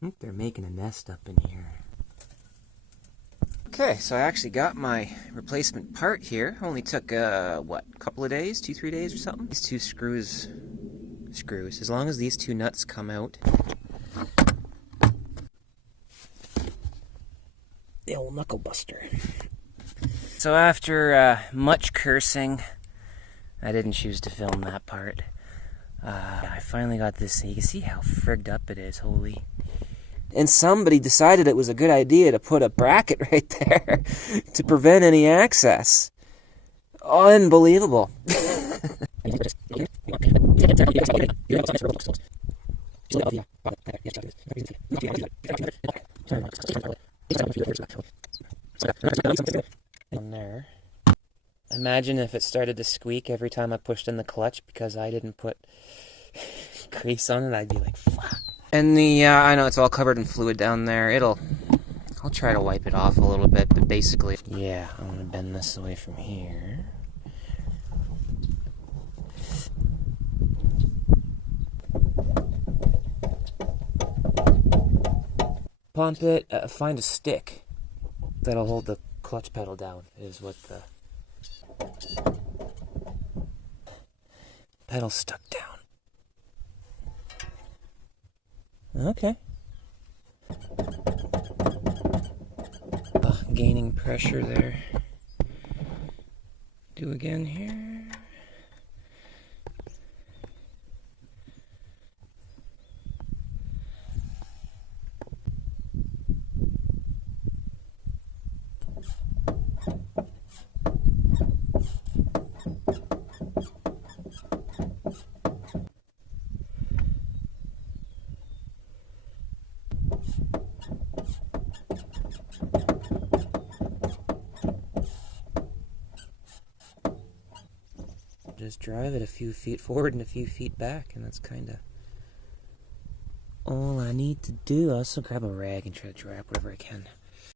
think they're making a nest up in here. Okay, so I actually got my replacement part here. Only took, what, a couple of days? 2-3 days or something? These two screws, as long as these two nuts come out. The old knuckle buster. So after much cursing, I didn't choose to film that part. I finally got this thing. You can see how frigged up it is, holy. And somebody decided it was a good idea to put a bracket right there to prevent any access. Unbelievable. On there. Imagine if it started to squeak every time I pushed in the clutch because I didn't put grease on it. I'd be like, fuck. And I know it's all covered in fluid down there. I'll try to wipe it off a little bit, but basically, yeah, I'm gonna bend this away from here. Pump it, find a stick that'll hold the clutch pedal down, is what the pedal's stuck down. Okay. Gaining pressure there. Do again here. Just drive it a few feet forward and a few feet back, and that's kind of all I need to do. I'll also grab a rag and try to dry up whatever I can.